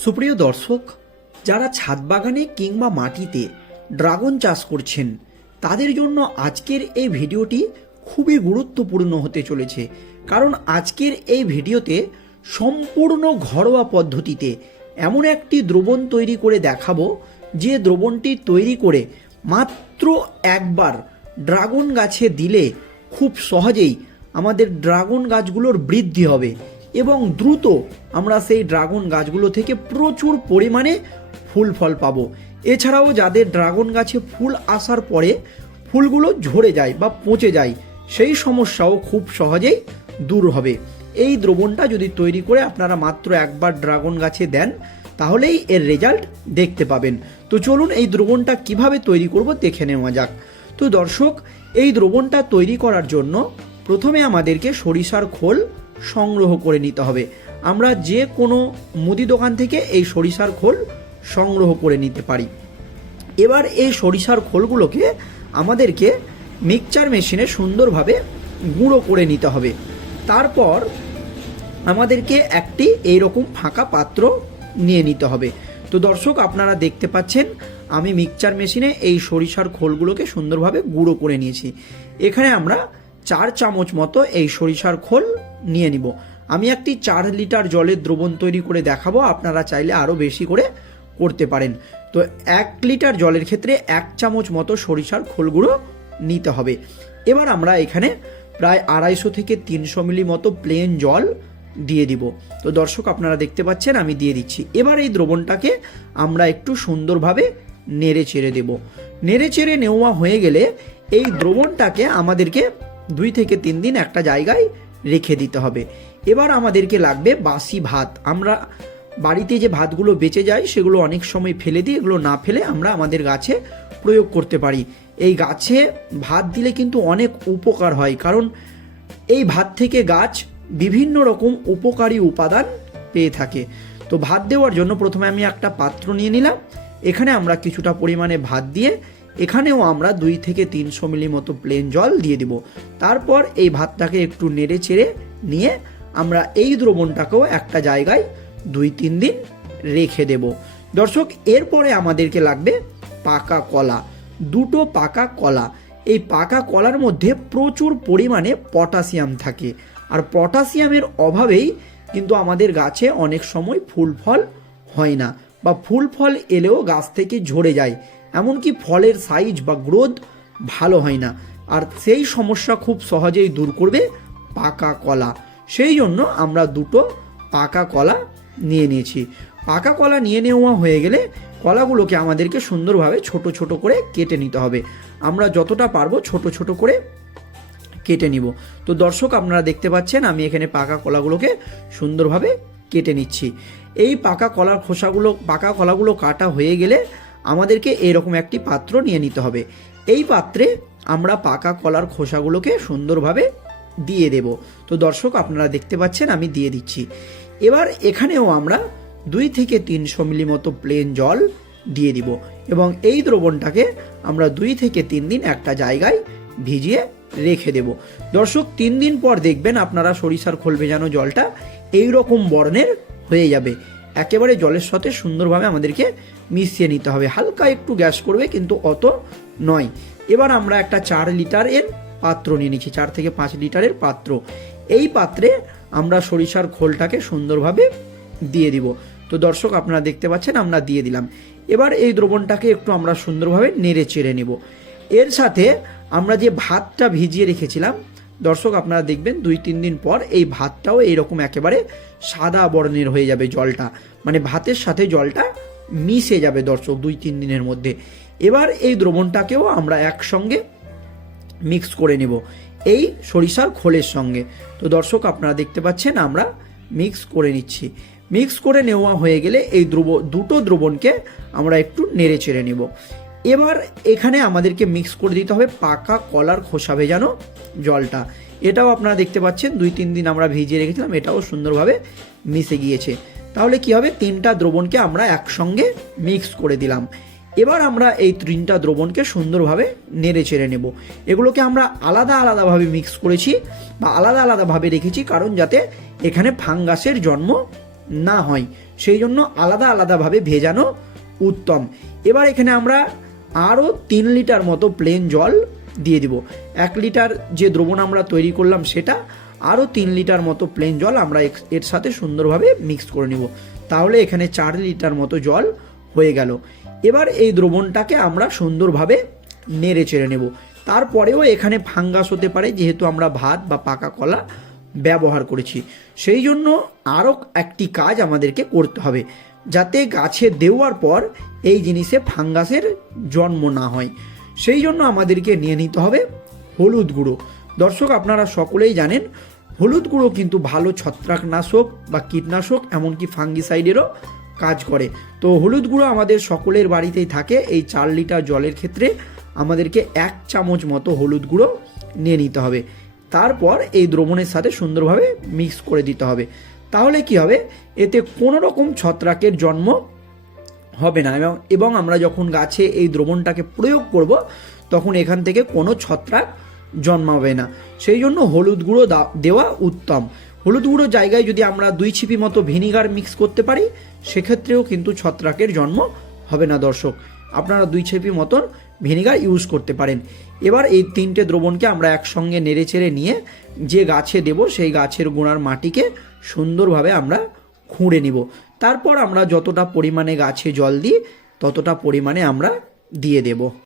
সুপ্রিয় দর্শক, যারা ছাদ বাগানে কিংবা মাটিতে ড্রাগন চাষ করছেন, তাদের জন্য আজকের এই ভিডিওটি খুবই গুরুত্বপূর্ণ হতে চলেছে। কারণ আজকের এই ভিডিওতে সম্পূর্ণ ঘরোয়া পদ্ধতিতে এমন একটি দ্রবণ তৈরি করে দেখাবো, যে দ্রবণটি তৈরি করে মাত্র একবার ড্রাগন গাছে দিলে খুব সহজেই আমাদের ড্রাগন গাছগুলোর বৃদ্ধি হবে। এবং দ্রুত আমরা সেই ড্রাগন গাছগুলো থেকে প্রচুর পরিমাণে ফুল ফল পাবো। এছাড়াও যাদের ড্রাগন গাছে ফুল আসার পরে ফুলগুলো ঝরে যায় বা পচে যায়, সেই সমস্যাও খুব সহজেই দূর হবে। এই দ্রবণটা যদি তৈরি করে আপনারা মাত্র একবার ড্রাগন গাছে দেন, তাহলেই এর রেজাল্ট দেখতে পাবেন। তো চলুন এই দ্রবণটা কীভাবে তৈরি করব দেখে নেওয়া যাক। তো দর্শক, এই দ্রবণটা তৈরি করার জন্য প্রথমে আমাদেরকে সরিষার খোল সংগ্রহ করে নিতে হবে। আমরা যে কোনো মুদি দোকান থেকে এই সরিষার খোল সংগ্রহ করে নিতে পারি। এবার এই সরিষার খোলগুলোকে আমাদেরকে মিক্সচার মেশিনে সুন্দরভাবে গুঁড়ো করে নিতে হবে। তারপর আমাদেরকে একটি এইরকম ফাঁকা পাত্র নিয়ে নিতে হবে। তো দর্শক, আপনারা দেখতে পাচ্ছেন, আমি মিক্সচার মেশিনে এই সরিষার খোলগুলোকে সুন্দরভাবে গুঁড়ো করে নিয়েছি। এখানে আমরা চার চামচ মতো এই সরিষার খোল নিয়ে নিব। আমি একটি চার লিটার জলের দ্রবণ তৈরি করে দেখাবো, আপনারা চাইলে আরও বেশি করে করতে পারেন। তো এক লিটার জলের ক্ষেত্রে এক চামচ মতো সরিষার খোলগুঁড়ো নিতে হবে। এবার আমরা এখানে প্রায় আড়াইশো থেকে তিনশো মিলি মতো প্লেন জল দিয়ে দিব। তো দর্শক, আপনারা দেখতে পাচ্ছেন, আমি দিয়ে দিচ্ছি। এবার এই দ্রবণটাকে আমরা একটু সুন্দরভাবে নেড়ে চেড়ে দেব। নেড়ে চেড়ে নেওয়া হয়ে গেলে এই দ্রবণটাকে আমাদেরকে দুই থেকে তিন দিন একটা জায়গায় রেখে দিতে হবে। এবার আমাদেরকে লাগবে বাসি ভাত। আমরা বাড়িতে যে ভাতগুলো বেঁচে যায়, সেগুলো অনেক সময় ফেলে দিই। এগুলো না ফেলে আমরা আমাদের গাছে প্রয়োগ করতে পারি। এই গাছে ভাত দিলে কিন্তু অনেক উপকার হয়, কারণ এই ভাত থেকে গাছ বিভিন্ন রকম উপকারী উপাদান পেয়ে থাকে। তো ভাত দেওয়ার জন্য প্রথমে আমি একটা পাত্র নিয়ে নিলাম। এখানে আমরা কিছুটা পরিমাণে ভাত দিয়ে এখানেও আমরা দুই থেকে তিনশো মিলি মতো প্লেন জল দিয়ে দিব। তারপর এই ভাতটাকে একটু নেড়ে চেড়ে নিয়ে আমরা এই দ্রবণটাকেও একটা জায়গায় দুই তিন দিন রেখে দেব। দর্শক, এরপরে আমাদেরকে লাগবে পাকা কলা, দুটো পাকা কলা। এই পাকা কলার মধ্যে প্রচুর পরিমাণে পটাশিয়াম থাকে। আর পটাশিয়ামের অভাবেই কিন্তু আমাদের গাছে অনেক সময় ফুল ফল হয় না বা ফুল ফল এলেও গাছ থেকে ঝরে যায়। এমনকি ফলের সাইজ বা গ্রোথ ভালো হয় না। আর সেই সমস্যা খুব সহজেই দূর করবে পাকা কলা। সেই জন্য আমরা দুটো পাকা কলা নিয়ে নিয়েছি। পাকা কলা নিয়ে নেওয়া হয়ে গেলে কলাগুলোকে আমাদেরকে সুন্দরভাবে ছোট ছোট করে কেটে নিতে হবে। আমরা যতটা পারব ছোট ছোট করে কেটে নিব। তো দর্শক, আপনারা দেখতে পাচ্ছেন আমি এখানে পাকা কলাগুলোকে সুন্দরভাবে কেটে নিচ্ছি। এই পাকা কলার খোসাগুলো, পাকা কলাগুলো কাটা হয়ে গেলে আমাদেরকে এরকম একটি পাত্র নিয়ে নিতে হবে। এই পাত্রে আমরা পাকা কলার খোসাগুলোকে সুন্দরভাবে দিয়ে দেব। তো দর্শক, আপনারা দেখতে পাচ্ছেন আমি দিয়ে দিচ্ছি। এবার এখানেও আমরা দুই থেকে তিনশো মিলি মতো প্লেন জল দিয়ে দিব এবং এই দ্রবণটাকে আমরা দুই থেকে তিন দিন একটা জায়গায় ভিজিয়ে রেখে দেব। দর্শক, তিন দিন পর দেখবেন আপনারা সরিষার খোল ভেজানো জলটা এই রকম বর্ণের হয়ে যাবে। একেবারে জলের সাথে সুন্দরভাবে আমাদেরকে মিশিয়ে নিতে হবে। হালকা একটু গ্যাস করবে, কিন্তু অত নয়। এবার আমরা একটা চার লিটারের পাত্র নিয়ে নিচ্ছি, চার থেকে পাঁচ লিটারের পাত্র। এই পাত্রে আমরা সরিষার খোলটাকে সুন্দরভাবে দিয়ে দিব। তো দর্শক, আপনারা দেখতে পাচ্ছেন, আমরা দিয়ে দিলাম। এবার এই দ্রবণটাকে একটু আমরা সুন্দরভাবে নেড়ে চেড়ে নেব। এর সাথে আমরা যে ভাতটা ভিজিয়ে রেখেছিলাম দর্শক, আপনারা দেখবেন দুই, তিন দিন পর এই ভাতটাও এইরকম একেবারে সাদা বর্ণের হয়ে যাবে জলটা। মানে ভাতের সাথে জলটা মিশে যাবে দর্শক দুই, তিন দিনের মধ্যে। এবার এই দ্রবণটাকেও আমরা একসঙ্গে মিক্স করে নেব এই সরিষার খোলের সঙ্গে। তো দর্শক, আপনারা দেখতে পাচ্ছেন আমরা মিক্স করে নিচ্ছি। মিক্স করে নেওয়া হয়ে গেলে এই দ্রব, দুটো দ্রবণকে আমরা একটু নেড়ে চেড়ে নেব। এবার এখানে আমাদেরকে মিক্স করে দিতে হবে পাকা কলার খোসা ভেজানো জলটা। এটাও আপনারা দেখতে পাচ্ছেন, দুই তিন দিন আমরা ভিজিয়ে রেখেছিলাম, এটাও সুন্দরভাবে মিশে গিয়েছে। তাহলে কি হবে? তিনটা দ্রবণকে আমরা একসঙ্গে মিক্স করে দিলাম। এবার আমরা এই তিনটা দ্রবণকে সুন্দরভাবে নেড়ে চেড়ে নেব। এগুলোকে আমরা আলাদা আলাদাভাবে মিক্স করেছি বা আলাদা আলাদাভাবে রেখেছি কারণ যাতে এখানে ফাঙ্গাসের জন্ম না হয়। সেই জন্য আলাদা আলাদাভাবে ভেজানো উত্তম। এবার এখানে আমরা আরও তিন লিটার মতো প্লেন জল দিয়ে দিব। এক লিটার যে দ্রবণ আমরা তৈরি করলাম সেটা, আরও তিন লিটার মতো প্লেন জল আমরা এর- সাথে সুন্দরভাবে মিক্স করে নিব। তাহলে এখানে চার লিটার মতো জল হয়ে গেল। এবার এই দ্রবণটাকে আমরা সুন্দরভাবে নেড়ে চেড়ে নেব। তারপরেও এখানে ফাঙ্গাস হতে পারে, যেহেতু আমরা ভাত বা পাকা কলা ব্যবহার করেছি। সেই জন্য আরও একটি কাজ আমাদেরকে করতে হবে। যাতে গাছে দেওয়ার পর এই জিনিসে ফাঙ্গাসের জন্ম না হয়। সেই জন্য আমাদেরকে নিয়ে নিতে হবে হলুদ গুঁড়ো। দর্শক, আপনারা সকলেই জানেন, হলুদ গুঁড়ো কিন্তু ভালো ছত্রাকনাশক বা কীটনাশক, এমনকি ফাঙ্গিসাইডেরও কাজ করে। তো হলুদ গুঁড়ো আমাদের সকলের বাড়িতেই থাকে। এই চার লিটার জলের ক্ষেত্রে আমাদেরকে এক চামচ মতো হলুদ গুঁড়ো নিয়ে নিতে হবে। তারপর এই দ্রবণের সাথে সুন্দরভাবে মিক্স করে দিতে হবে। তাহলে কি হবে? এতে কোনো রকম ছত্রাকের জন্ম হবে না এবং এবং আমরা যখন গাছে এই দ্রবণটাকে প্রয়োগ করব, তখন এখান থেকে কোনো ছত্রাক জন্মাবে না। সেই জন্য হলুদ গুঁড়ো দেওয়া উত্তম। হলুদ গুঁড়ো জায়গায় যদি আমরা দুই ছিপি মতো ভিনিগার মিক্স করতে পারি, সেক্ষেত্রেও কিন্তু ছত্রাকের জন্ম হবে না, দর্শক। আপনারা দুই ছিপি মতন ভিনিগার ইউজ করতে পারেন। এবার এই তিনটে দ্রবণকে আমরা একসঙ্গে নেড়ে চেড়ে নিয়ে যে গাছে দেব, সেই গাছের গোড়ার মাটিকে সুন্দরভাবে আমরা খুঁড়ে নিব। তারপর আমরা যতটা পরিমাণে গাছে জল দিই, ততটা পরিমাণে আমরা দিয়ে দেব।